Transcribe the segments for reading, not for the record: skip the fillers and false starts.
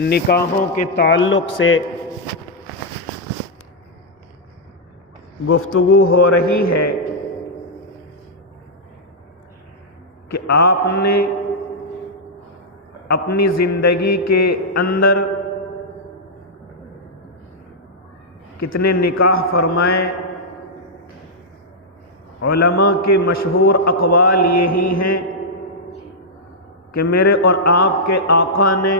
نکاحوں کے تعلق سے گفتگو ہو رہی ہے کہ آپ نے اپنی زندگی کے اندر کتنے نکاح فرمائے۔ علماء کے مشہور اقوال یہی ہیں کہ میرے اور آپ کے آقا نے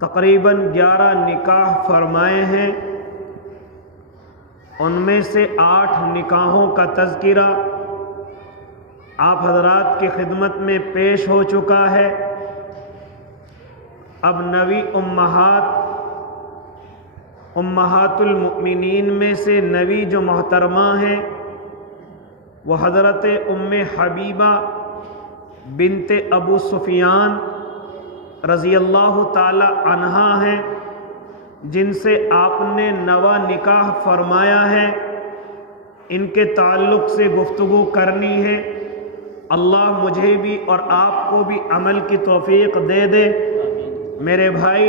تقریباً 11 نکاح فرمائے ہیں، ان میں سے 8 نکاحوں کا تذکرہ آپ حضرات کی خدمت میں پیش ہو چکا ہے۔ اب نویں امہات المؤمنین میں سے نویں جو محترمہ ہیں وہ حضرت ام حبیبہ بنت ابو سفیان رضی اللہ تعالی عنہا ہیں، جن سے آپ نے 9 نکاح فرمایا ہے۔ ان کے تعلق سے گفتگو کرنی ہے۔ اللہ مجھے بھی اور آپ کو بھی عمل کی توفیق دے دے۔ میرے بھائی،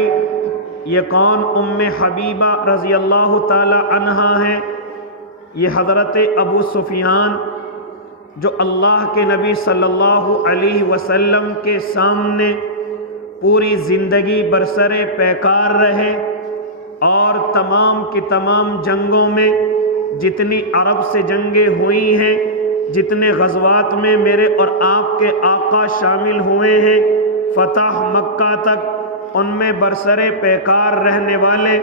یہ کون ام حبیبہ رضی اللہ تعالی عنہا ہیں؟ یہ حضرت ابو سفیان جو اللہ کے نبی صلی اللہ علیہ وسلم کے سامنے پوری زندگی برسر پیکار رہے اور تمام کی تمام جنگوں میں جتنی عرب سے جنگیں ہوئی ہیں، جتنے غزوات میں میرے اور آپ کے آقا شامل ہوئے ہیں، فتح مکہ تک، ان میں برسر پیکار رہنے والے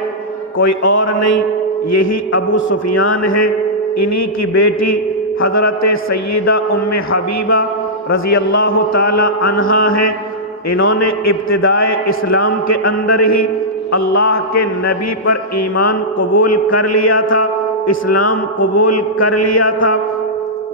کوئی اور نہیں، یہی ابو سفیان ہیں۔ انہی کی بیٹی حضرت سیدہ ام حبیبہ رضی اللہ تعالی عنہا ہیں۔ انہوں نے ابتدائے اسلام کے اندر ہی اللہ کے نبی پر ایمان قبول کر لیا تھا، اسلام قبول کر لیا تھا،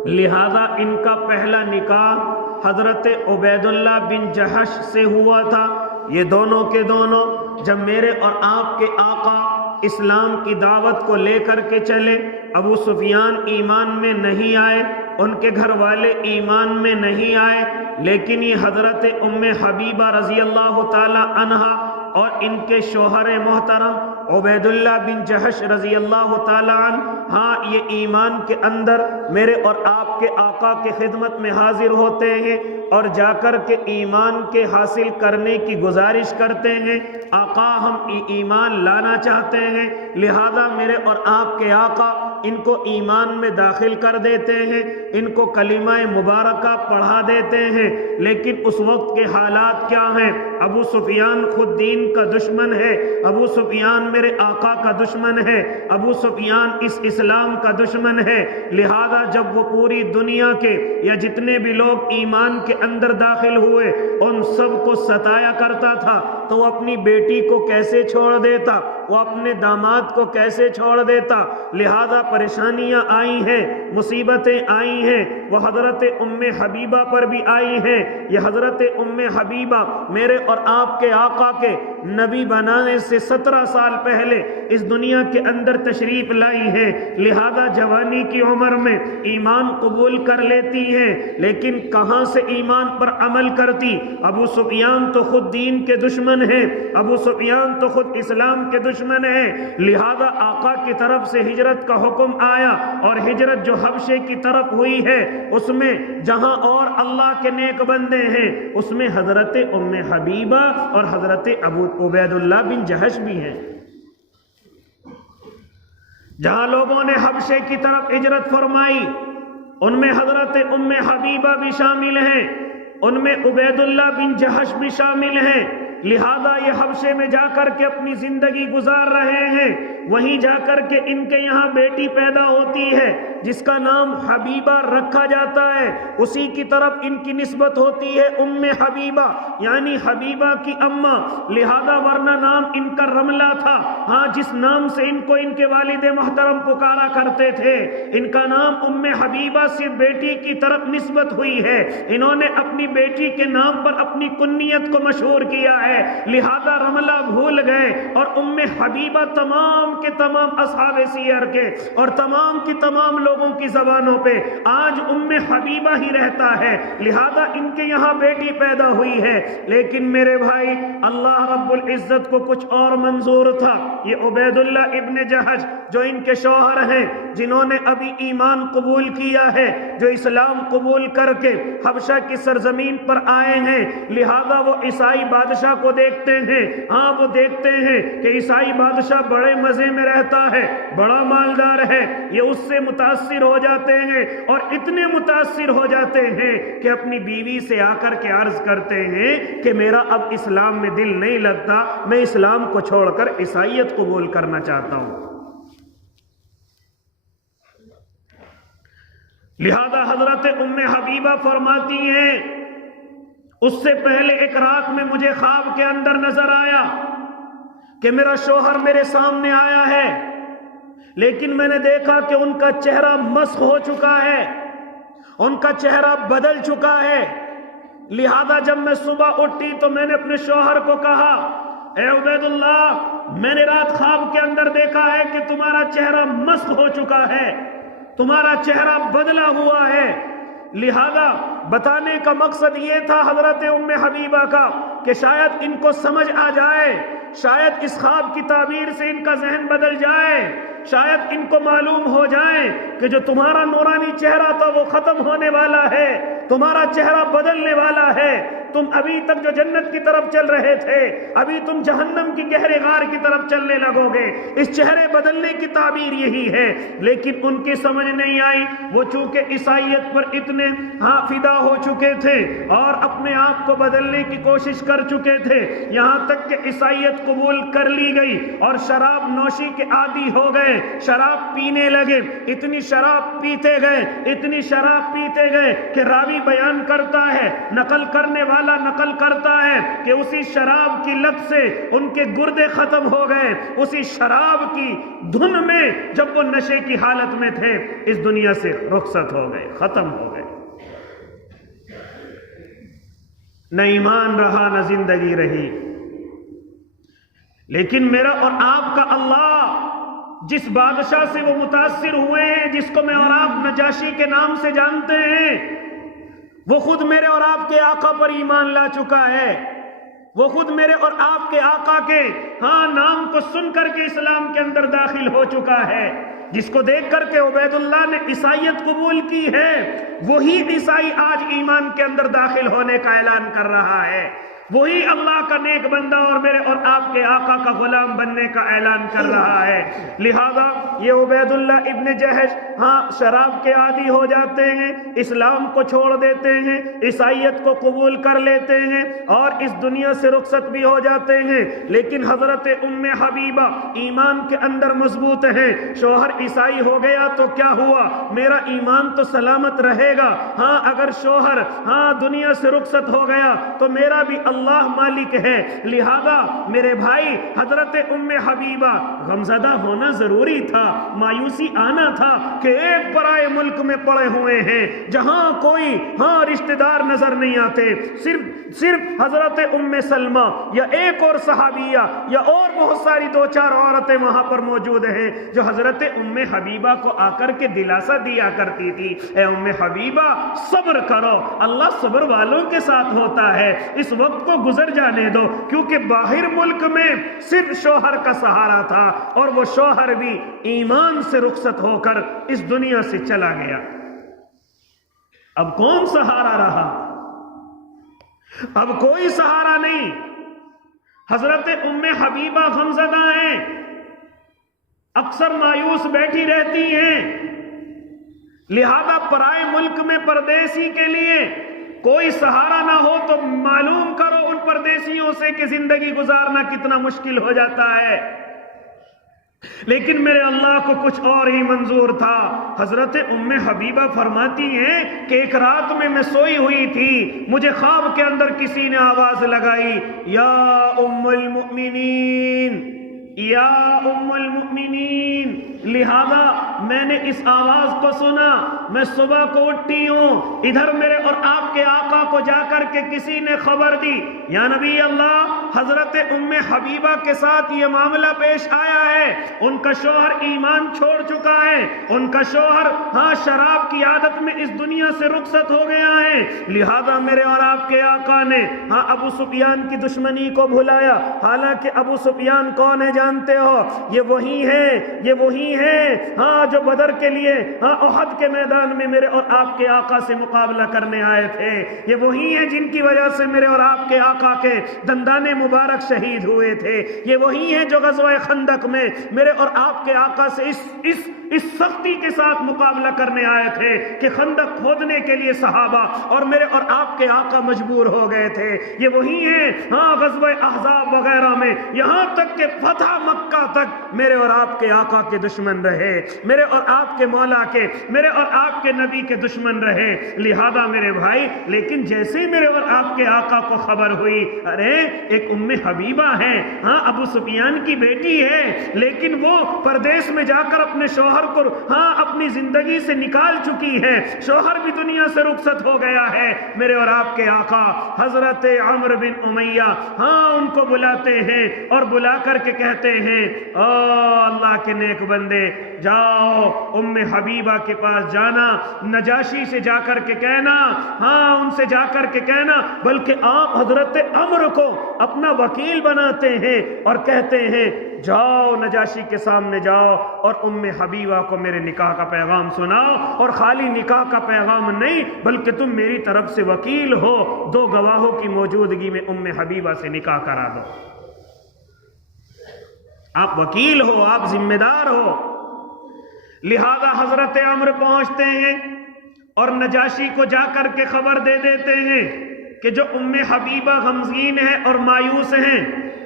لہذا ان کا پہلا نکاح حضرت عبید اللہ بن جحش سے ہوا تھا۔ یہ دونوں کے دونوں جب میرے اور آپ کے آقا اسلام کی دعوت کو لے کر کے چلے، ابو سفیان ایمان میں نہیں آئے، ان کے گھر والے ایمان میں نہیں آئے، لیکن یہ حضرت ام حبیبہ رضی اللہ تعالی عنہا اور ان کے شوہر محترم عبید اللہ بن جحش رضی اللہ تعالی عنہ، ہاں یہ ایمان کے اندر میرے اور آپ کے آقا کے خدمت میں حاضر ہوتے ہیں اور جا کر کے ایمان کے حاصل کرنے کی گزارش کرتے ہیں۔ آقا ہم ایمان لانا چاہتے ہیں، لہذا میرے اور آپ کے آقا ان کو ایمان میں داخل کر دیتے ہیں، ان کو کلمہ مبارکہ پڑھا دیتے ہیں۔ لیکن اس وقت کے حالات کیا ہیں؟ ابو سفیان خود دین کا دشمن ہے، ابو سفیان میرے آقا کا دشمن ہے، ابو سفیان اس اسلام کا دشمن ہے، لہذا جب وہ پوری دنیا کے یا جتنے بھی لوگ ایمان کے اندر داخل ہوئے ان سب کو ستایا کرتا تھا، تو وہ اپنی بیٹی کو کیسے چھوڑ دیتا، وہ اپنے داماد کو کیسے چھوڑ دیتا؟ لہذا پریشانیاں آئی ہیں، مصیبتیں آئی ہیں، وہ حضرت ام حبیبہ پر بھی آئی ہیں۔ یہ حضرت ام حبیبہ میرے اور آپ کے آقا کے نبی بنانے سے 17 سال پہلے اس دنیا کے اندر تشریف لائی ہیں، لہذا جوانی کی عمر میں ایمان قبول کر لیتی ہیں، لیکن کہاں سے ایمان پر عمل کرتی؟ ابو سفیان تو خود دین کے دشمن ہیں، ابو سفیان تو خود اسلام کے دشمن ہیں، لہذا آقا کی طرف سے ہجرت کا حکم آیا، اور ہجرت جو حبشے کی طرف ہوئی ہے اس میں جہاں اور اللہ کے نیک بندے ہیں اس میں حضرت ام حبیبہ اور حضرت ابو عبید اللہ بن جحش بھی ہیں۔ جہاں لوگوں نے حبشے کی طرف ہجرت فرمائی ان میں حضرت ام حبیبہ بھی شامل ہیں، ان میں عبید اللہ بن جحش بھی شامل ہیں، لہذا یہ حبشے میں جا کر کے اپنی زندگی گزار رہے ہیں۔ وہیں جا کر کے ان کے یہاں بیٹی پیدا ہوتی ہے جس کا نام حبیبہ رکھا جاتا ہے، اسی کی طرف ان کی نسبت ہوتی ہے ام حبیبہ، یعنی حبیبہ کی اماں، لہذا ورنہ نام ان کا رملہ تھا، ہاں جس نام سے ان کو ان کے والد محترم پکارا کرتے تھے، ان کا نام ام حبیبہ سے بیٹی کی طرف نسبت ہوئی ہے۔ انہوں نے اپنی بیٹی کے نام پر اپنی کنیت کو مشہور کیا ہے، لہذا رملہ بھول گئے اور ام حبیبہ تمام کے تمام اصحاب سیر کے اور تمام کی تمام لوگوں کی زبانوں پہ آج ام حبیبہ ہی رہتا ہے، لہذا ان کے یہاں بیٹی پیدا ہوئی ہے۔ لیکن میرے بھائی اللہ رب العزت کو کچھ اور منظور تھا۔ یہ عبید اللہ ابن جہش جو ان کے شوہر ہیں، جنہوں نے ابھی ایمان قبول کیا ہے، جو اسلام قبول کر کے حبشہ کی سرزمین پر آئے ہیں، لہذا وہ عیسائی بادشاہ کو دیکھتے ہیں، ہاں وہ دیکھتے ہیں کہ عیسائی بادشاہ بڑے مزے میں رہتا ہے، بڑا مالدار ہے، یہ اس سے متاثر ہو جاتے ہیں اور اتنے متاثر ہو جاتے ہیں کہ اپنی بیوی سے آ کر کے عرض کرتے ہیں کہ میرا اب اسلام میں دل نہیں لگتا، میں اسلام کو چھوڑ کر عیسائیت قبول کرنا چاہتا ہوں۔ لہذا حضرت ام حبیبہ فرماتی ہیں اس سے پہلے ایک رات میں مجھے خواب کے اندر نظر آیا کہ میرا شوہر میرے سامنے آیا ہے، لیکن میں نے دیکھا کہ ان کا چہرہ مسخ ہو چکا ہے، ان کا چہرہ بدل چکا ہے۔ لہذا جب میں صبح اٹھی تو میں نے اپنے شوہر کو کہا، اے عبید اللہ، میں نے رات خواب کے اندر دیکھا ہے کہ تمہارا چہرہ مسخ ہو چکا ہے، تمہارا چہرہ بدلا ہوا ہے۔ لہذا بتانے کا مقصد یہ تھا حضرت ام حبیبہ کا کہ شاید ان کو سمجھ آ جائے، شاید اس خواب کی تعبیر سے ان کا ذہن بدل جائے، شاید ان کو معلوم ہو جائے کہ جو تمہارا نورانی چہرہ تھا وہ ختم ہونے والا ہے، تمہارا چہرہ بدلنے والا ہے، تم ابھی تک جو جنت کی طرف چل رہے تھے ابھی تم جہنم کی گہرے غار کی طرف چلنے لگو گے۔ اس چہرے بدلنے کی تعبیر یہی ہے، لیکن ان کی سمجھ نہیں آئی۔ وہ چونکہ عیسائیت پر اتنے فدا ہو چکے تھے اور اپنے آپ کو بدلنے کی کوشش کر چکے تھے، یہاں تک کہ عیسائیت قبول کر لی گئی اور شراب نوشی کے عادی ہو گئے، شراب پینے لگے، اتنی شراب پیتے گئے، اتنی شراب پیتے گئے کہ راوی بیان کرتا ہے، نقل کرنے والا نقل کرتا ہے کہ اسی شراب کی لت سے ان کے گردے ختم ہو گئے، اسی شراب کی دھن میں جب وہ نشے کی حالت میں تھے اس دنیا سے رخصت ہو گئے، ختم ہو گئے۔ نہ ایمان رہا نہ زندگی رہی۔ لیکن میرا اور آپ کا اللہ جس بادشاہ سے وہ متاثر ہوئے ہیں، جس کو میں اور آپ نجاشی کے نام سے جانتے ہیں، وہ خود میرے اور آپ کے آقا پر ایمان لا چکا ہے، وہ خود میرے اور آپ کے آقا کے نام کو سن کر کے اسلام کے اندر داخل ہو چکا ہے، جس کو دیکھ کر کے عبید اللہ نے عیسائیت قبول کی ہے، وہی عیسائی آج ایمان کے اندر داخل ہونے کا اعلان کر رہا ہے، وہی اللہ کا نیک بندہ اور میرے اور آپ کے آقا کا غلام بننے کا اعلان کر رہا ہے۔ لہذا یہ عبید اللہ ابن جہش شراب کے عادی ہو جاتے ہیں، اسلام کو چھوڑ دیتے ہیں، عیسائیت کو قبول کر لیتے ہیں اور اس دنیا سے رخصت بھی ہو جاتے ہیں۔ لیکن حضرت ام حبیبہ ایمان کے اندر مضبوط ہیں، شوہر عیسائی ہو گیا تو کیا ہوا، میرا ایمان تو سلامت رہے گا، اگر شوہر دنیا سے رخصت ہو گیا تو میرا بھی اللہ مالک ہے۔ لہذا میرے بھائی حضرت ام حبیبہ غمزدہ ہونا ضروری تھا، مایوسی آنا تھا کہ ایک پرائے ملک میں پڑے ہوئے ہیں جہاں کوئی رشتہ دار نظر نہیں آتے، صرف حضرت ام سلمہ یا ایک اور صحابیہ یا اور بہت ساری دو چار عورتیں وہاں پر موجود ہیں جو حضرت ام حبیبہ کو آ کر کے دلاسا دیا کرتی تھی، اے ام حبیبہ صبر کرو، اللہ صبر والوں کے ساتھ ہوتا ہے، اس وقت کو گزر جانے دو، کیونکہ باہر ملک میں صرف شوہر کا سہارا تھا اور وہ شوہر بھی ایمان سے رخصت ہو کر اس دنیا سے چلا گیا۔ اب کون سہارا رہا؟ اب کوئی سہارا نہیں۔ حضرت ام حبیبہ غمزدہ ہیں، اکثر مایوس بیٹھی رہتی ہیں، لہذا پرائے ملک میں پردیسی کے لیے کوئی سہارا نہ ہو تو معلوم کرو ان پردیسیوں سے کہ زندگی گزارنا کتنا مشکل ہو جاتا ہے۔ لیکن میرے اللہ کو کچھ اور ہی منظور تھا۔ حضرت ام حبیبہ فرماتی ہیں کہ ایک رات میں سوئی ہوئی تھی، مجھے خواب کے اندر کسی نے آواز لگائی، یا ام المؤمنین، یا ام المؤمنین۔ لہذا میں نے اس آواز کو سنا، میں صبح کو اٹھی ہوں، ادھر میرے اور آپ کے آقا کو جا کر کے کسی نے خبر دی، یا نبی اللہ حضرت ام حبیبہ کے ساتھ یہ معاملہ پیش آیا ہے، ان کا شوہر ایمان چھوڑ چکا ہے، ان کا شوہر شراب کی عادت میں اس دنیا سے رخصت ہو گیا ہے، لہذا میرے اور آپ کے آقا نے ابو سفیان کی دشمنی کو بھلایا۔ حالانکہ ابو سفیان کون ہے جانتے ہو؟ یہ وہی ہے جو بدر کے لیے احد کے میدان میں میرے اور آپ کے آقا سے مقابلہ کرنے آئے تھے، یہ وہی ہیں جن کی وجہ سے میرے اور آپ کے آقا کے دندان مبارک شہید ہوئے تھے، یہ وہی ہیں جو غزوہ خندق میں میرے اور آپ کے آقا سے اس سختی کے ساتھ مقابلہ کرنے آئے تھے کہ خندق کھودنے کے لیے صحابہ اور میرے اور آپ کے آقا مجبور ہو گئے تھے، یہ وہی ہیں غزوہ احزاب وغیرہ میں یہاں تک کہ فتح مکہ تک میرے اور آپ کے آقا کے دشمن رہے، میرے اور آپ کے مولا کے، میرے اور آپ کے نبی کے دشمن رہے۔ لہذا میرے بھائی، لیکن جیسے میرے اور آپ کے آقا کو خبر ہوئی، ارے ایک ام حبیبہ ہے، ابو سفیان کی بیٹی ہے، لیکن وہ پردیس میں جا کر اپنے شوہر کو اپنی زندگی سے نکال چکی ہے، شوہر بھی دنیا سے رخصت ہو گیا ہے، میرے اور آپ کے آقا حضرت عمرو بن امیہ ان کو بلاتے ہیں اور بلا کر کے کہتے ہیں، او اللہ کے نیک بندے، جاؤ ام حبیبہ کے پاس جانا، نجاشی سے جا کر کے کہنا، ان سے جا کر کے کہنا، بلکہ آپ حضرت عمرو کو اپنا وکیل بناتے ہیں اور کہتے ہیں جاؤ نجاشی کے سامنے جاؤ اور ام حبیبہ کو میرے نکاح کا پیغام سناؤ، اور خالی نکاح کا پیغام نہیں بلکہ تم میری طرف سے وکیل ہو، 2 گواہوں کی موجودگی میں ام حبیبہ سے نکاح کرا دو۔ آپ وکیل ہو، آپ ذمہ دار ہو۔ لہذا حضرت عمرو پہنچتے ہیں اور نجاشی کو جا کر کے خبر دے دیتے ہیں کہ جو ام حبیبہ غمگین ہے اور مایوس ہیں،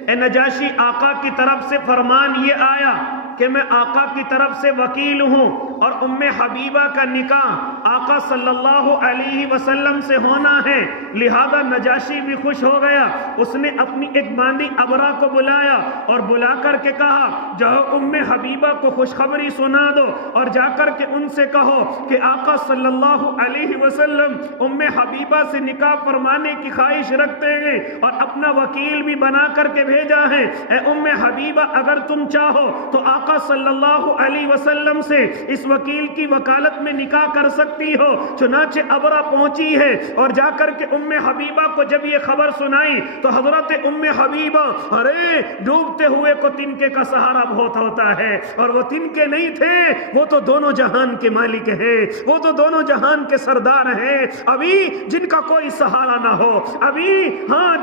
اے نجاشی، آقا کی طرف سے فرمان یہ آیا کہ میں آقا کی طرف سے وکیل ہوں اور ام حبیبہ کا نکاح آقا صلی اللہ علیہ وسلم سے ہونا ہے۔ لہذا نجاشی بھی خوش ہو گیا، اس نے اپنی ایک باندی ابرا کو بلایا اور بلا کر کے کہا جاؤ ام حبیبہ کو خوشخبری سنا دو اور جا کر کے ان سے کہو کہ آقا صلی اللہ علیہ وسلم ام حبیبہ سے نکاح فرمانے کی خواہش رکھتے ہیں اور اپنا وکیل بھی بنا کر کے بھیجا ہے۔ اے ام حبیبہ، اگر تم چاہو تو آقا صلی اللہ علیہ وسلم سے اس وکیل کی وکالت میں نکاح کر سکتی ہو۔ چنانچہ ابرا پہنچی ہے اور جا کر کے ام حبیبہ کو جب یہ خبر سنائی تو حضرت ام حبیبہ، ارے ڈوبتے ہوئے کو تنکے کا سہارا بہت ہوتا ہے، اور وہ تنکے نہیں تھے، وہ تو دونوں جہان کے مالک ہیں، وہ تو دونوں جہان کے سردار ہیں۔ ابھی جن کا کوئی سہارا نہ ہو، ابھی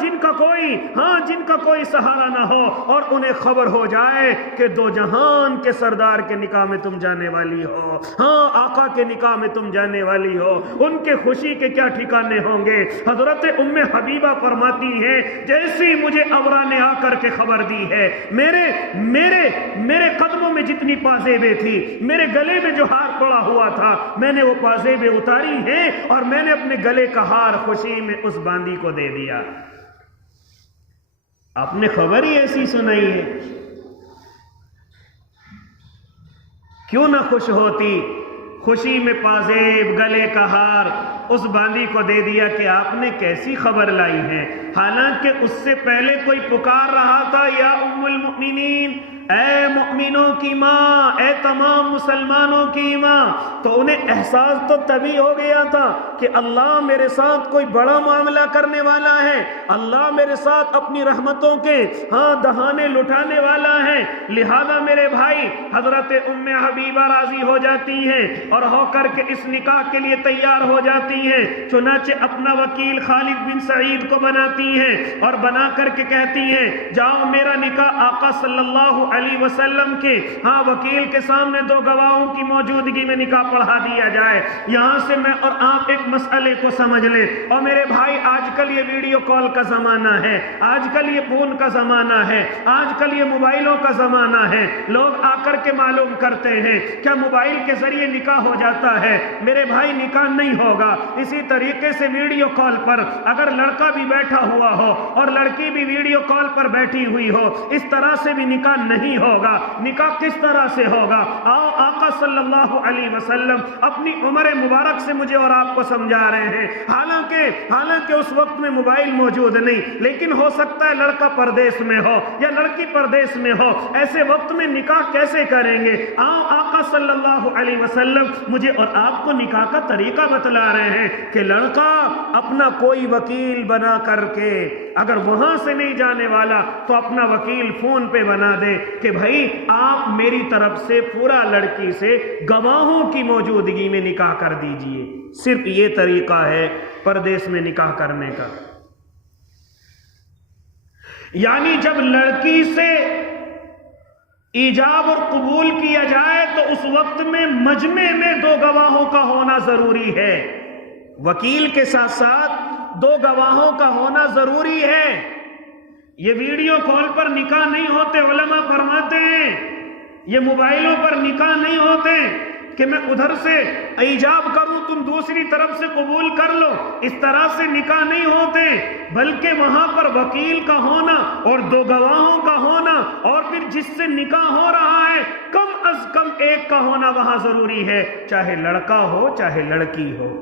جن کا کوئی سہارا نہ ہو اور انہیں خبر ہو جائے کہ 2 جہان کے سردار کے نکاح میں تم جانے والی ہو، آقا کے نکاح میں تم جانے والی ہو، ان کے خوشی کے کیا ٹھکانے ہوں گے۔ حضرت ام حبیبہ فرماتی ہیں جیسی مجھے ابرا نے آ کر کے خبر دی ہے، میرے قدموں میں جتنی پازیبیں تھی، میرے گلے میں جو ہار پڑا ہوا تھا، میں نے وہ پازیبیں اتاری ہیں اور میں نے اپنے گلے کا ہار خوشی میں اس باندی کو دے دیا۔ آپ نے خبر ہی ایسی سنائی ہے، کیوں نہ خوش ہوتی؟ خوشی میں پازیب، گلے کا ہار اس باندی کو دے دیا کہ آپ نے کیسی خبر لائی ہے۔ حالانکہ اس سے پہلے کوئی پکار رہا تھا یا ام المؤمنین، اے مؤمنوں کی ماں، اے تمام مسلمانوں کی ماں، تو انہیں احساس تو تبھی ہو گیا تھا کہ اللہ میرے ساتھ کوئی بڑا معاملہ کرنے والا ہے، اللہ میرے ساتھ اپنی رحمتوں کے دہانے لٹانے والا ہے۔ لہذا میرے بھائی، حضرت ام حبیبہ راضی ہو جاتی ہیں اور ہو کر کے اس نکاح کے لیے تیار ہو جاتی ہیں۔ چنانچہ اپنا وکیل خالد بن سعید کو بناتی ہیں اور بنا کر کے کہتی ہیں جاؤ میرا نکاح آقا صلی اللہ علیہ وسلم کے وکیل کے سامنے 2 گواہوں کی موجودگی میں نکاح پڑھا دیا جائے۔ یہاں سے میں اور آپ ایک مسئلے کو سمجھ لیں، اور میرے بھائی آج کل یہ ویڈیو کال کا زمانہ ہے، آج کل یہ فون کا زمانہ ہے، آج کل یہ موبائلوں کا زمانہ ہے، لوگ آ کر کے معلوم کرتے ہیں کیا موبائل کے ذریعے نکاح ہو جاتا ہے؟ میرے بھائی نکاح نہیں ہوگا۔ اسی طریقے سے ویڈیو کال پر اگر لڑکا بھی بیٹھا ہوا ہو اور لڑکی بھی ویڈیو کال پر بیٹھی ہوئی ہو، اس طرح سے بھی نکاح نہیں نہیں ہوگا، نکاح کس طرح سے ہوگا؟ آؤ آقا صلی اللہ علیہ وسلم اپنی عمر مبارک سے مجھے اور آپ کو سمجھا رہے ہیں۔ حالانکہ اس وقت میں موبائل موجود نہیں، لیکن ہو سکتا ہے لڑکا پردیس میں ہو یا لڑکی پردیس میں ہو، ایسے وقت میں نکاح کیسے کریں گے؟ آؤ آقا صلی اللہ علیہ وسلم مجھے اور آپ کو نکاح کا طریقہ بتلا رہے ہیں کہ لڑکا اپنا کوئی وکیل بنا کر کے، اگر وہاں سے نہیں جانے والا تو اپنا وکیل فون پہ بنا دے کہ بھائی آپ میری طرف سے پورا لڑکی سے گواہوں کی موجودگی میں نکاح کر دیجئے۔ صرف یہ طریقہ ہے پردیس میں نکاح کرنے کا۔ یعنی جب لڑکی سے ایجاب اور قبول کیا جائے تو اس وقت میں مجمع میں 2 گواہوں کا ہونا ضروری ہے، وکیل کے ساتھ ساتھ 2 گواہوں کا ہونا ضروری ہے۔ یہ ویڈیو کال پر نکاح نہیں ہوتے، علماء فرماتے ہیں یہ موبائلوں پر نکاح نہیں ہوتے کہ میں ادھر سے ایجاب کروں تم دوسری طرف سے قبول کر لو، اس طرح سے نکاح نہیں ہوتے، بلکہ وہاں پر وکیل کا ہونا اور 2 گواہوں کا ہونا، اور پھر جس سے نکاح ہو رہا ہے کم از کم 1 کا ہونا وہاں ضروری ہے، چاہے لڑکا ہو چاہے لڑکی ہو۔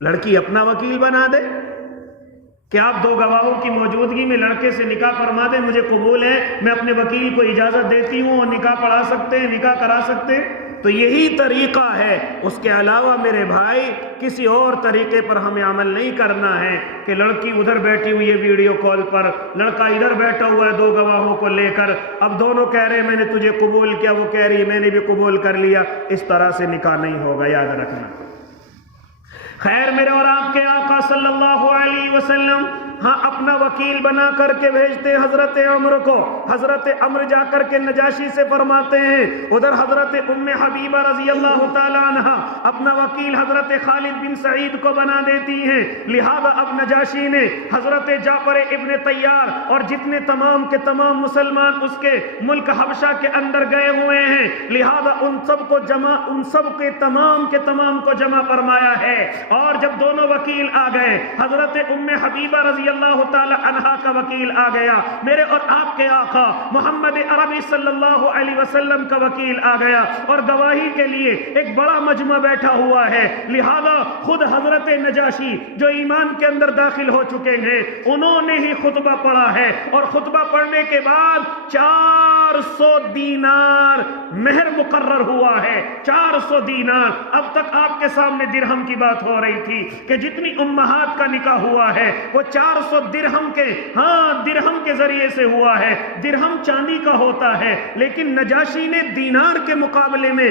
لڑکی اپنا وکیل بنا دے کہ آپ 2 گواہوں کی موجودگی میں لڑکے سے نکاح فرما دیں، مجھے قبول ہے، میں اپنے وکیل کو اجازت دیتی ہوں اور نکاح پڑھا سکتے ہیں، نکاح کرا سکتے ہیں۔ تو یہی طریقہ ہے، اس کے علاوہ میرے بھائی کسی اور طریقے پر ہمیں عمل نہیں کرنا ہے کہ لڑکی ادھر بیٹھی ہوئی ہے ویڈیو کال پر، لڑکا ادھر بیٹھا ہوا ہے 2 گواہوں کو لے کر، اب دونوں کہہ رہے ہیں میں نے تجھے قبول کیا، وہ کہہ رہی ہے میں نے بھی قبول کر لیا، اس طرح سے نکاح نہیں ہوگا، یاد رکھنا۔ خیر میرے اور آپ کے آقا صلی اللہ علیہ وسلم ہاں اپنا وکیل بنا کر کے بھیجتے ہیں حضرت عمر کو۔ حضرت عمر جا کر کے نجاشی سے فرماتے ہیں، ادھر حضرت ام حبیبہ رضی اللہ تعالی عنہ اپنا وکیل حضرت خالد بن سعید کو بنا دیتی ہیں، لہذا اب نجاشی نے حضرت جعفر ابن طیار اور جتنے تمام کے تمام مسلمان اس کے ملک حبشہ کے اندر گئے ہوئے ہیں، لہذا ان سب کے تمام کو جمع فرمایا ہے، اور جب دونوں وکیل آ گئے، حضرت ام حبیبہ رضی اللہ تعالی عنہا کا وکیل آ گیا، میرے اور آپ کے آقا محمد عربی صلی اللہ علیہ وسلم کا وکیل آ گیا، اور گواہی کے لیے ایک بڑا مجمع بیٹھا ہوا ہے، لہذا خود حضرت نجاشی جو ایمان کے اندر داخل ہو چکے ہیں انہوں نے ہی خطبہ پڑھا ہے، اور خطبہ پڑھنے کے بعد 400 دینار مہر مقرر ہوا ہے۔ 400 دینار، اب تک آپ کے سامنے درہم کی بات ہو رہی تھی کہ جتنی امہات کا نکاح ہوا ہے وہ 400 درہم کے ذریعے سے ہوا ہے۔ درہم چاندی کا ہوتا ہے، لیکن نجاشی نے دینار کے مقابلے میں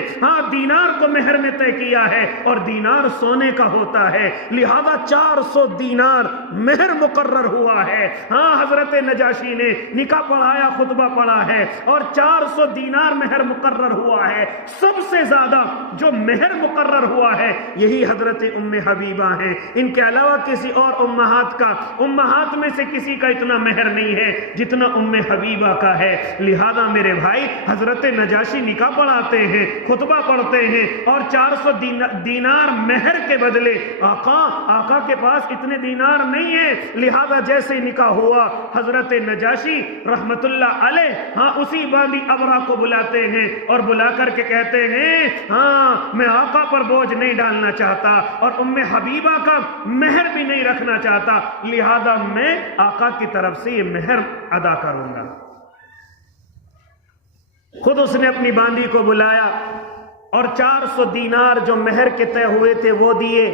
دینار کو مہر میں طے کیا ہے، اور دینار سونے کا ہوتا ہے، لہذا 400 دینار مہر مقرر ہوا ہے۔ حضرت نجاشی نے نکاح پڑھایا، خطبہ پڑھا ہے، اور 400 دینار مہر مقرر ہوا ہے۔ سب سے زیادہ جو مہر مقرر ہوا ہے یہی حضرت ام حبیبہ ہیں، ان کے علاوہ کسی اور امہات میں سے کسی کا اتنا مہر نہیں ہے جتنا ام حبیبہ کا ہے۔ لہذا میرے بھائی حضرت نجاشی نکاح پڑھاتے ہیں، خطبہ پڑھتے ہیں، اور 400 دینار مہر کے بدلے آقا کے پاس اتنے دینار نہیں ہیں، لہذا جیسے نکاح ہوا حضرت نجاشی رحمت اللہ علیہ اسی باندی ابرا کو بلاتے ہیں، اور بلا کر کے کہتے ہیں میں آقا پر بوجھ نہیں ڈالنا چاہتا اور ام حبیبہ کا مہر بھی نہیں رکھنا چاہتا، لہذا میں آقا کی طرف سے یہ مہر ادا کروں گا۔ خود اس نے اپنی باندی کو بلایا اور 400 دینار جو مہر کے طے ہوئے تھے وہ دیے،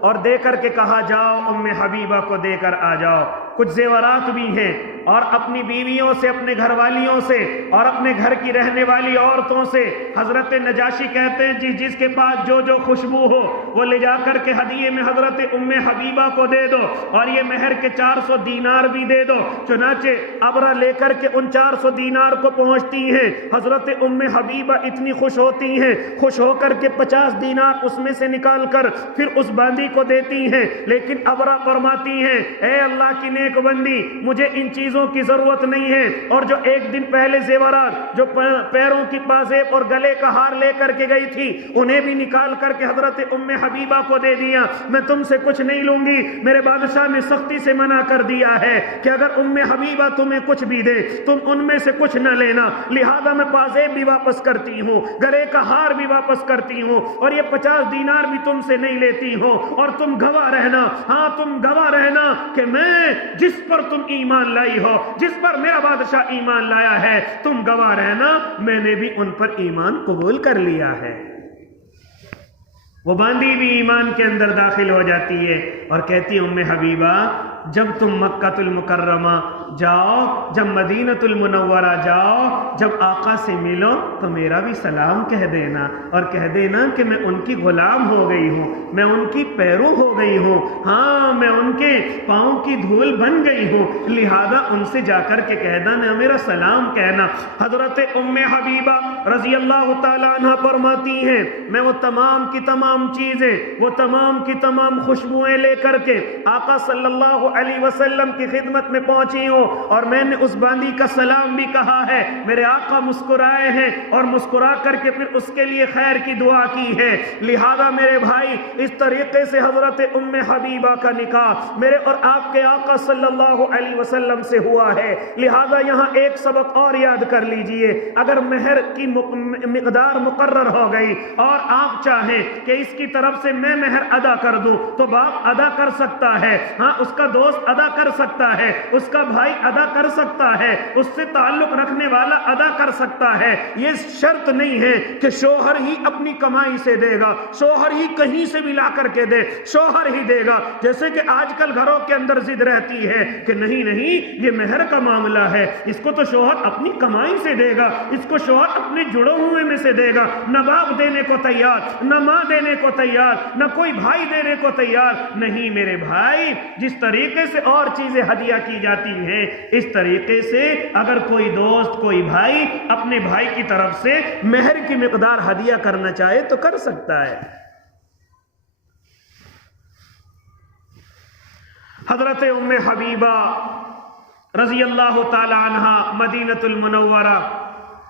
اور دے کر کے کہا جاؤ ام حبیبہ کو دے کر آ جاؤ۔ کچھ زیورات بھی ہیں، اور اپنی بیویوں سے، اپنے گھر والیوں سے، اور اپنے گھر کی رہنے والی عورتوں سے حضرت نجاشی کہتے ہیں جس کے پاس جو خوشبو ہو وہ لے جا کر کے ہدیے میں حضرت ام حبیبہ کو دے دو، اور یہ مہر کے 400 دینار بھی دے دو۔ چنانچہ ابرا لے کر کے ان 400 دینار کو پہنچتی ہیں، حضرت ام حبیبہ اتنی خوش ہوتی ہیں، خوش ہو کر کے 50 دینار اس میں سے نکال کر پھر اس باندی کو دیتی ہیں، لیکن ابرا فرماتی ہیں اے اللہ کی نیک بندی مجھے ان چیزوں کی ضرورت نہیں ہے، اور جو ایک دن پہلے زیورات جو پیروں کی پازیب اور گلے کا ہار لے کر کے گئی تھی انہیں بھی نکال کر کے حضرت ام حبیبہ کو دے دیا، میں تم سے کچھ نہیں لوں گی، میرے بادشاہ نے سختی سے منع کر دیا ہے کہ اگر ام حبیبہ تمہیں کچھ بھی دے تم ان میں سے کچھ نہ لینا، لہذا میں پازیب بھی واپس کرتی ہوں، گلے کا ہار بھی واپس کرتی ہوں، اور یہ 50 دینار بھی تم سے نہیں لیتی ہوں، اور تم گواہ رہنا، ہاں تم گواہ رہنا کہ میں جس پر تم ایمان لائی ہو، جس پر میرا بادشاہ ایمان لایا ہے، تم گواہ رہنا میں نے بھی ان پر ایمان قبول کر لیا ہے۔ وہ باندی بھی ایمان کے اندر داخل ہو جاتی ہے اور کہتی ام حبیبہ جب تم مکہ المکرمہ جاؤ، جب مدینہ المنورہ جاؤ، جب آقا سے ملو تو میرا بھی سلام کہہ دینا، اور کہہ دینا کہ میں ان کی غلام ہو گئی ہوں، میں ان کی پیرو ہو گئی ہوں، ہاں میں ان کے پاؤں کی دھول بن گئی ہوں، لہذا ان سے جا کر کے کہہ دینا میرا سلام کہنا۔ حضرت ام حبیبہ رضی اللہ تعالیٰ عنہ فرماتی ہیں میں وہ تمام کی تمام چیزیں، وہ تمام کی تمام خوشبوئیں لے کر کے آقا صلی اللہ علیہ وسلم کی خدمت میں پہنچی ہوں، اور میں نے اس باندی کا سلام بھی کہا ہے، میرے آقا مسکرائے ہیں اور مسکرا کر کے پھر اس کے لیے خیر کی دعا کی ہے، لہذا میرے بھائی اس طریقے سے حضرت ام حبیبہ کا نکاح میرے اور آپ کے آقا صلی اللہ علیہ وسلم سے ہوا ہے۔ لہذا یہاں ایک سبق اور یاد کر لیجئے، اگر مہر کی مقدار مقرر ہو گئی اور آپ چاہیں کہ اس کی طرف سے میں مہر ادا کر دوں تو باپ ادا کر سکتا ہے، ہاں اس کا دوست ادا کر سکتا ہے، اس کا بھائی ادا کر سکتا ہے، اس سے تعلق رکھنے والا ادا کر سکتا ہے، یہ شرط نہیں ہے کہ شوہر ہی اپنی کمائی سے دے گا، شوہر ہی کہیں سے بھی لا کر کے دے، شوہر ہی دے گا، جیسے کہ آج کل گھروں کے اندر ضد رہتی ہے کہ نہیں نہیں یہ مہر کا معاملہ ہے، اس کو تو شوہر اپنی کمائی سے دے گا، اس کو شوہر اپنے جڑے ہوئے میں سے دے گا، نہ باپ دینے کو تیار، نہ ماں دینے کو تیار، نہ کوئی بھائی دینے کو تیار نہیں۔ میرے بھائی جس طریقے سے اور چیزیں ہدیہ کی جاتی ہیں اس طریقے سے اگر کوئی دوست کوئی بھائی اپنے بھائی کی طرف سے مہر کی مقدار ہدیہ کرنا چاہے تو کر سکتا ہے۔ حضرت ام حبیبہ رضی اللہ تعالی عنہا مدینہ المنورہ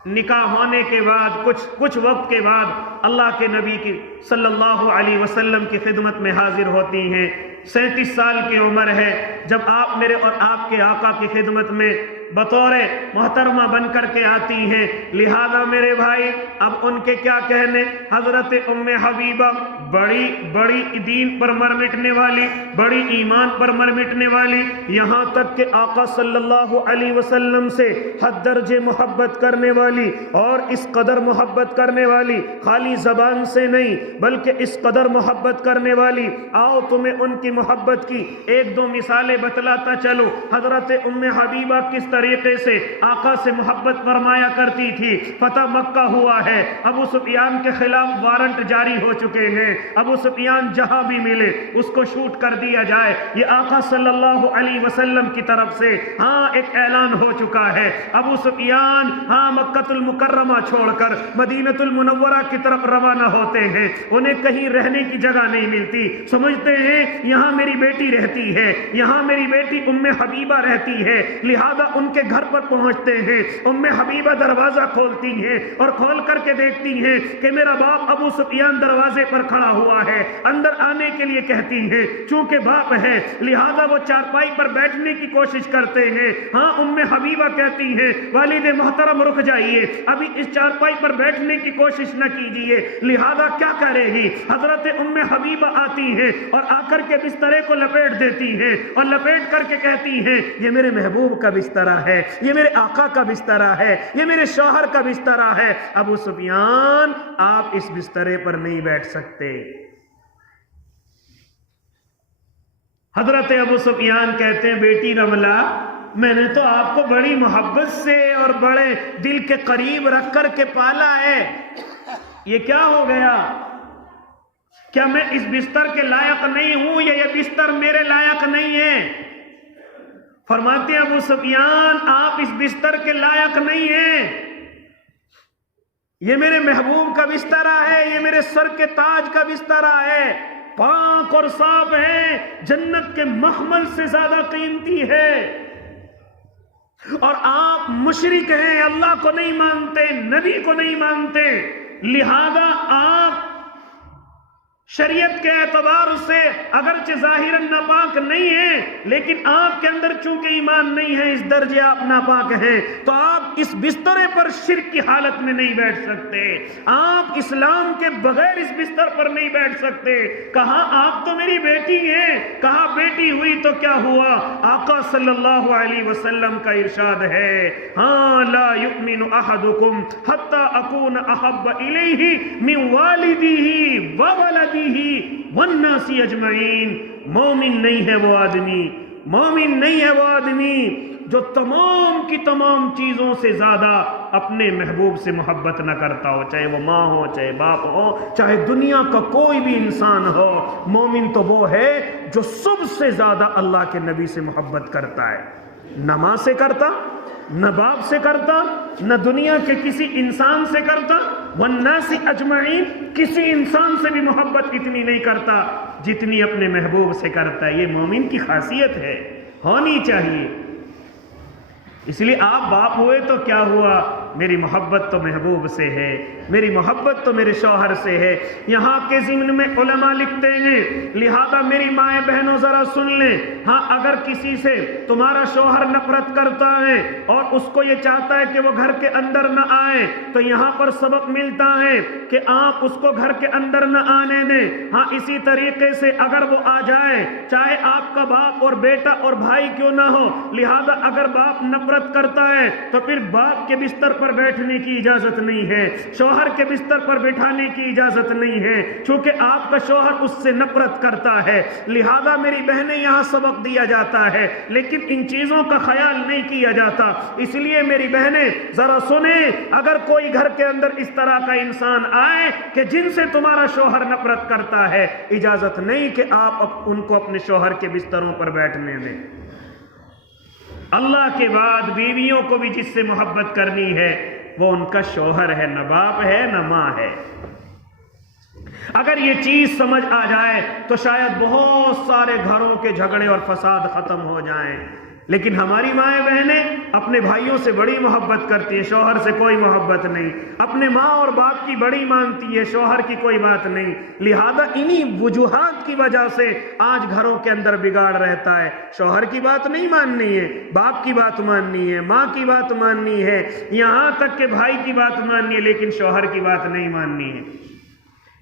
نکاح ہونے کے بعد کچھ وقت کے بعد اللہ کے نبی کی صلی اللہ علیہ وسلم کی خدمت میں حاضر ہوتی ہیں۔ 37 سال کی عمر ہے جب آپ میرے اور آپ کے آقا کی خدمت میں بطور محترمہ بن کر کے آتی ہیں، لہذا میرے بھائی اب ان کے کیا کہنے، حضرت ام حبیبہ بڑی دین پر مر مٹنے والی، بڑی ایمان پر مر مٹنے والی، یہاں تک کہ آقا صلی اللہ علیہ وسلم سے حد درجے محبت کرنے والی، اور اس قدر محبت کرنے والی خالی زبان سے نہیں بلکہ اس قدر محبت کرنے والی، آؤ تمہیں ان کی محبت کی ایک دو مثالیں بتلاتا چلو۔ حضرت ام حبیبہ کس طریقے سے آقا سے محبت فرمایا کرتی تھی۔ فتح مکہ ہوا ہے، ابو سفیان کے خلاف وارنٹ جاری ہو چکے ہیں، ابو سفیان جہاں بھی ملے اس کو شوٹ کر دیا جائے، یہ آقا صلی اللہ علیہ وسلم کی طرف سے ہاں ایک اعلان ہو چکا ہے۔ ابو سفیان ہاں مکہ المکرمہ چھوڑ کر مدینہ المنورہ کی طرف روانہ ہوتے ہیں، انہیں کہیں رہنے کی جگہ نہیں ملتی، سمجھتے ہیں یہاں میری بیٹی رہتی ہے، یہاں میری بیٹی ام حبیبہ رہتی ہے، لہذا ان کے گھر پر پہنچتے ہیں، ام حبیبہ دروازہ کھولتی ہیں اور کھول کر کے دیکھتی ہیں کہ میرا باپ ابو سفیان دروازے پر کھڑا ہوا ہے، اندر آنے کے لیے کہتی ہیں، چونکہ باپ ہے لہذا وہ چارپائی پر بیٹھنے کی کوشش کرتے ہیں، ہاں ام حبیبہ کہتی ہیں والد محترم رک جائیے، ابھی اس چارپائی پر بیٹھنے کی کوشش نہ کیجیے، لہذا کیا کرے گی، حضرت ام حبیبہ آتی ہیں اور آ کر کے بسترے کو لپیٹ دیتی ہیں اور لپیٹ کر کے کہتی ہیں یہ میرے محبوب کا بسترا ہے، یہ میرے آقا کا بسترا ہے، یہ میرے شوہر کا بسترا ہے، ابو سفیان آپ اس بسترے پر نہیں بیٹھ سکتے۔ حضرت ابو سفیان کہتے ہیں بیٹی رملہ میں نے تو آپ کو بڑی محبت سے اور بڑے دل کے قریب رکھ کر کے پالا ہے، یہ کیا ہو گیا، کیا میں اس بستر کے لائق نہیں ہوں یا یہ بستر میرے لائق نہیں ہے؟ فرماتے ہیں ابو سفیان آپ اس بستر کے لائق نہیں ہیں، یہ میرے محبوب کا بسترا ہے، یہ میرے سر کے تاج کا بسترا ہے، پاک اور صاف ہے، جنت کے مخمل سے زیادہ قیمتی ہے، اور آپ مشرک ہیں، اللہ کو نہیں مانتے، نبی کو نہیں مانتے، لہذا آپ شریعت کے اعتبار سے اگرچہ ظاہراً ناپاک نہیں ہیں، لیکن آپ کے اندر چونکہ ایمان نہیں ہے، اس درجے آپ ناپاک ہیں، تو آپ اس بسترے پر شرک کی حالت میں نہیں بیٹھ سکتے، آپ اسلام کے بغیر اس بستر پر نہیں بیٹھ سکتے۔ کہا آپ تو میری بیٹی ہیں، کہا بیٹی ہوئی تو کیا ہوا؟ آقا صلی اللہ علیہ وسلم کا ارشاد ہے، ہاں لا یؤمن احدکم حتی اکون احب الیہ من والدہ وولدہ والناس اجمعین۔ مومن نہیں ہے وہ آدمی، مومن نہیں ہے وہ آدمی جو تمام کی تمام چیزوں سے زیادہ اپنے محبوب سے محبت نہ کرتا ہو، چاہے وہ ماں ہو، چاہے باپ ہو، چاہے دنیا کا کوئی بھی انسان ہو۔ مومن تو وہ ہے جو سب سے زیادہ اللہ کے نبی سے محبت کرتا ہے، نہ ماں سے کرتا، نہ باپ سے کرتا، نہ دنیا کے کسی انسان سے کرتا، والناس اجمعین، کسی انسان سے بھی محبت اتنی نہیں کرتا جتنی اپنے محبوب سے کرتا ہے۔ یہ مومن کی خاصیت ہے، ہونی چاہیے۔ اس لیے آپ باپ ہوئے تو کیا ہوا، میری محبت تو محبوب سے ہے، میری محبت تو میرے شوہر سے ہے۔ یہاں کے ضمن میں علماء لکھتے ہیں، لہذا میری مائیں بہنوں ذرا سن لیں، ہاں اگر کسی سے تمہارا شوہر نفرت کرتا ہے اور اس کو یہ چاہتا ہے کہ وہ گھر کے اندر نہ آئے، تو یہاں پر سبق ملتا ہے کہ آپ اس کو گھر کے اندر نہ آنے دیں۔ ہاں اسی طریقے سے اگر وہ آ جائے، چاہے آپ کا باپ اور بیٹا اور بھائی کیوں نہ ہو، لہذا اگر باپ نفرت کرتا ہے تو پھر باپ کے بستر پر بیٹھنے کی اجازت نہیں ہے، شوہر کے بستر پر بٹھانے کی اجازت نہیں ہے، چونکہ آپ کا شوہر اس سے نفرت کرتا ہے۔ لہذا میری بہنیں یہاں سبق دیا جاتا ہے، لیکن ان چیزوں کا خیال نہیں کیا جاتا۔ اس لیے میری بہنیں ذرا سنیں، اگر کوئی گھر کے اندر اس طرح کا انسان آئے کہ جن سے تمہارا شوہر نفرت کرتا ہے، اجازت نہیں کہ آپ ان کو اپنے شوہر کے بستروں پر بیٹھنے دیں۔ اللہ کے بعد بیویوں کو بھی جس سے محبت کرنی ہے وہ ان کا شوہر ہے، نہ باپ ہے نہ ماں ہے۔ اگر یہ چیز سمجھ آ جائے تو شاید بہت سارے گھروں کے جھگڑے اور فساد ختم ہو جائیں۔ لیکن ہماری مائیں بہنیں اپنے بھائیوں سے بڑی محبت کرتی ہے، شوہر سے کوئی محبت نہیں، اپنے ماں اور باپ کی بڑی مانتی ہے، شوہر کی کوئی بات نہیں۔ لہذا انہی وجوہات کی وجہ سے آج گھروں کے اندر بگاڑ رہتا ہے۔ شوہر کی بات نہیں ماننی ہے، باپ کی بات ماننی ہے، ماں کی بات ماننی ہے، یہاں تک کہ بھائی کی بات ماننی ہے، لیکن شوہر کی بات نہیں ماننی ہے۔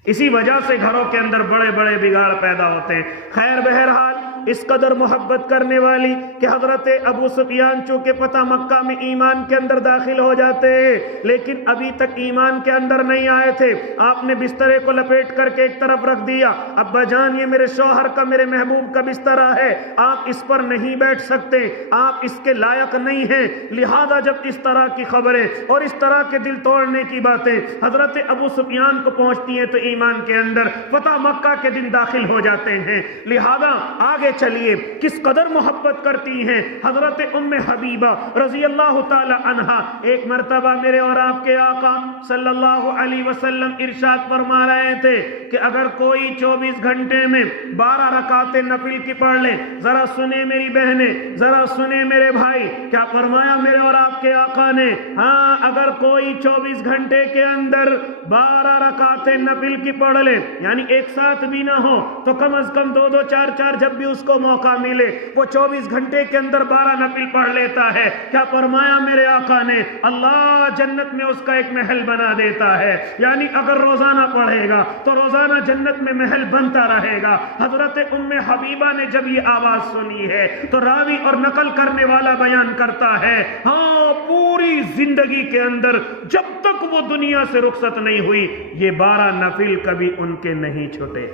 اسی وجہ سے گھروں کے اندر بڑے بڑے بگاڑ پیدا ہوتے ہیں۔ خیر بہرحال اس قدر محبت کرنے والی کہ حضرت ابو سفیان چونکہ پتہ مکہ میں ایمان کے اندر داخل ہو جاتے ہیں، لیکن ابھی تک ایمان کے اندر نہیں آئے تھے، آپ نے بسترے کو لپیٹ کر کے ایک طرف رکھ دیا، ابا جان یہ میرے شوہر کا، میرے محبوب کا بسترا ہے، آپ اس پر نہیں بیٹھ سکتے، آپ اس کے لائق نہیں ہیں۔ لہذا جب اس طرح کی خبریں اور اس طرح کے دل توڑنے کی باتیں حضرت ابو سفیان کو پہنچتی ہیں تو ایمان کے اندر فتح مکہ کے دن داخل ہو جاتے ہیں۔ لہذا آگے چلیے، کس قدر محبت کرتی ہیں حضرت ام حبیبہ رضی اللہ تعالی عنہا۔ ایک مرتبہ میرے اور آپ کے آقا صلی اللہ علیہ وسلم ارشاد فرما رہے تھے کہ اگر کوئی 24 گھنٹے میں 12 رکعتیں نفل کی پڑھ لے، ذرا سنیں میری بہنیں، ذرا سنیں میرے بھائی، کیا فرمایا میرے اور آپ کے آقا نے؟ ہاں اگر کوئی 24 گھنٹے کے اندر 12 رکعتیں نفل کی پڑھ لے، یعنی ایک ساتھ بھی نہ ہو تو کم از کم 2 2 4 4 جب بھی اس کو موقع ملے وہ 24 گھنٹے کے اندر 12 نفل پڑھ لیتا ہے، کیا فرمایا میرے آقا نے؟ اللہ جنت میں اس کا ایک محل بنا دیتا ہے، یعنی اگر روزانہ پڑھے گا تو روزانہ جنت میں محل بنتا رہے گا۔ حضرت ام حبیبہ نے جب یہ آواز سنی ہے تو راوی اور نقل کرنے والا بیان کرتا ہے، ہاں پوری زندگی کے اندر جب تک وہ دنیا سے رخصت نہیں ہوئی یہ 12 نفل کبھی ان کے نہیں چھوٹے،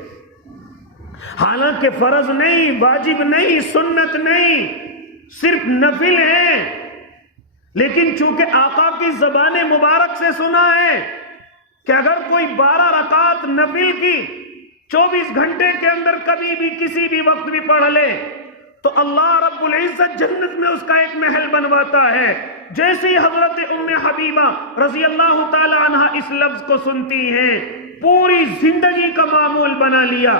حالانکہ فرض نہیں، واجب نہیں، سنت نہیں، صرف نفل ہے، لیکن چونکہ آقا کی زبان مبارک سے سنا ہے کہ اگر کوئی 12 رکعت نفل کی 24 گھنٹے کے اندر کبھی بھی کسی بھی وقت بھی پڑھ لے تو اللہ رب العزت جنت میں اس کا ایک محل بنواتا ہے۔ جیسے ہی حضرت ام حبیبہ رضی اللہ تعالی عنہ اس لفظ کو سنتی ہیں، پوری زندگی کا معمول بنا لیا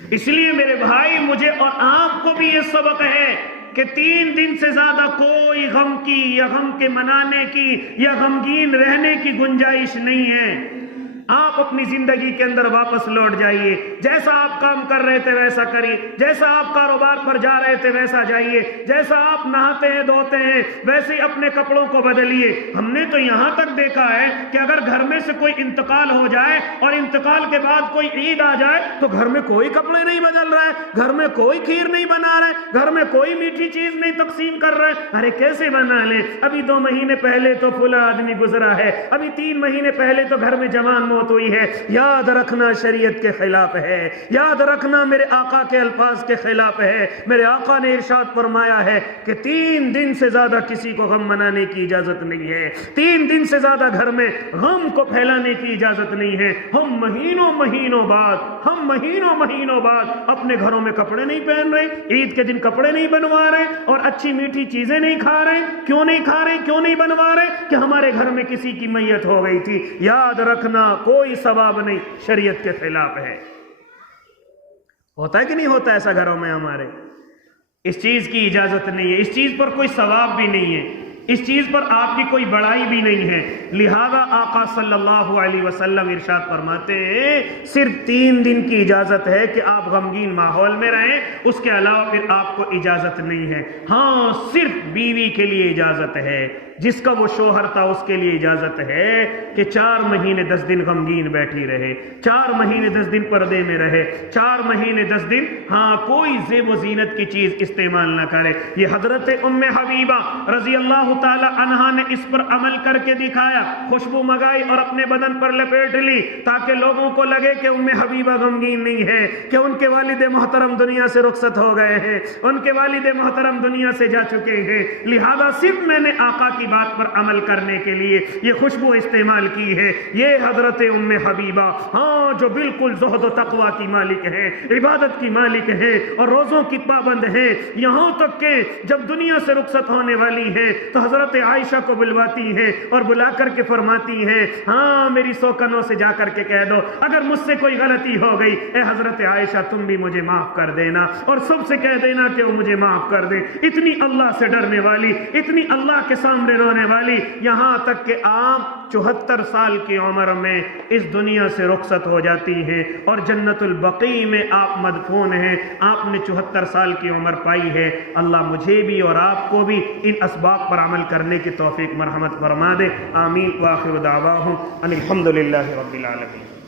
اس لیے میرے بھائی مجھے اور آپ کو بھی یہ سبق ہے کہ 3 دن سے زیادہ کوئی غم کی یا غم کے منانے کی یا غمگین رہنے کی گنجائش نہیں ہے۔ آپ اپنی زندگی کے اندر واپس لوٹ جائیے، جیسا آپ کام کر رہے تھے ویسا کریے، جیسا آپ کاروبار پر جا رہے تھے ویسا جائیے، جیسا آپ نہاتے ہیں دھوتے ہیں ویسے ہی اپنے کپڑوں کو بدلیے۔ ہم نے تو یہاں تک دیکھا ہے کہ اگر گھر میں سے کوئی انتقال ہو جائے اور انتقال کے بعد کوئی عید آ جائے تو گھر میں کوئی کپڑے نہیں بدل رہا ہے، گھر میں کوئی کھیر نہیں بنا رہا ہے، گھر میں کوئی میٹھی چیز نہیں تقسیم کر رہا ہے۔ ارے کیسے بنا لیں؟ ابھی 2 مہینے پہلے تو فلاں آدمی گزرا ہے، ابھی 3 مہینے پہلے تو گھر میں جوان موت ہوئی ہے۔ یاد رکھنا شریعت کے خلاف ہے، یاد رکھنا میرے آقا کے الفاظ کے خلاف ہے۔ میرے آقا نے ارشاد فرمایا ہے کہ 3 دن سے زیادہ کسی کو غم منانے کی اجازت نہیں ہے، 3 دن سے زیادہ گھر میں غم کو پھیلانے کی اجازت نہیں ہے۔ ہم مہینوں مہینوں بعد اپنے گھروں میں کپڑے نہیں پہن رہے، عید کے دن کپڑے نہیں بنوا رہے اور اچھی میٹھی چیزیں نہیں کھا رہے۔ کیوں نہیں کھا رہے، کیوں نہیں بنوا رہے؟ کہ ہمارے گھر میں کسی کی میت ہو گئی تھی۔ یاد رکھنا کوئی ثواب نہیں، شریعت کے خلاف ہے۔ ہوتا ہے کہ نہیں ہوتا ایسا گھروں میں ہمارے؟ اس چیز کی اجازت نہیں ہے، اس چیز پر کوئی ثواب بھی نہیں ہے، اس چیز پر آپ کی کوئی بڑائی بھی نہیں ہے۔ لہذا آقا صلی اللہ علیہ وسلم ارشاد فرماتے ہیں صرف 3 دن کی اجازت ہے کہ آپ غمگین ماحول میں رہیں، اس کے علاوہ پھر آپ کو اجازت نہیں ہے۔ ہاں صرف بیوی کے لیے اجازت ہے، جس کا وہ شوہر تھا اس کے لیے اجازت ہے کہ 4 مہینے 10 دن غمگین بیٹھی رہے، 4 مہینے 10 دن پردے میں رہے، 4 مہینے 10 دن ہاں کوئی زیب و زینت کی چیز استعمال نہ کرے۔ یہ حضرت ام حبیبہ رضی اللہ تعالی عنہا نے اس پر عمل کر کے دکھایا، خوشبو منگائی اور اپنے بدن پر لپیٹ لی تاکہ لوگوں کو لگے کہ ام حبیبہ غمگین نہیں ہے، کہ ان کے والد محترم دنیا سے رخصت ہو گئے ہیں، ان کے والد محترم دنیا سے جا چکے ہیں۔ لہذا صرف میں نے آقا کی بات پر عمل کرنے کے لیے یہ خوشبو استعمال کی ہے۔ یہ حضرت ام حبیبہ ہاں جو بالکل زہد و تقوی کی مالک ہے، عبادت کی مالک ہے اور روزوں کی پابند ہے، یہاں تک کہ جب دنیا سے رخصت ہونے والی ہے تو حضرت عائشہ کو بلواتی ہیں اور بلا کر کے فرماتی ہیں ہاں میری سوکنوں سے جا کر کے کہہ دو اگر مجھ سے کوئی غلطی ہو گئی اے حضرت عائشہ تم بھی مجھے معاف کر دینا، اور سب سے کہہ دینا کہ وہ مجھے معاف کر دیں۔ اتنی اللہ سے ڈرنے والی، اتنی اللہ کے سامنے رونے والی، یہاں تک کہ آپ 74 سال کی عمر میں اس دنیا سے رخصت ہو جاتی ہیں اور جنت البقیع میں آپ مدفون ہیں۔ آپ نے 74 سال کی عمر پائی ہے۔ اللہ مجھے بھی اور آپ کو بھی ان اسباب پر عمل کرنے کی توفیق مرحمت فرما دے۔ آمین۔ وآخر دعواہم ان الحمد للہ رب العالمین۔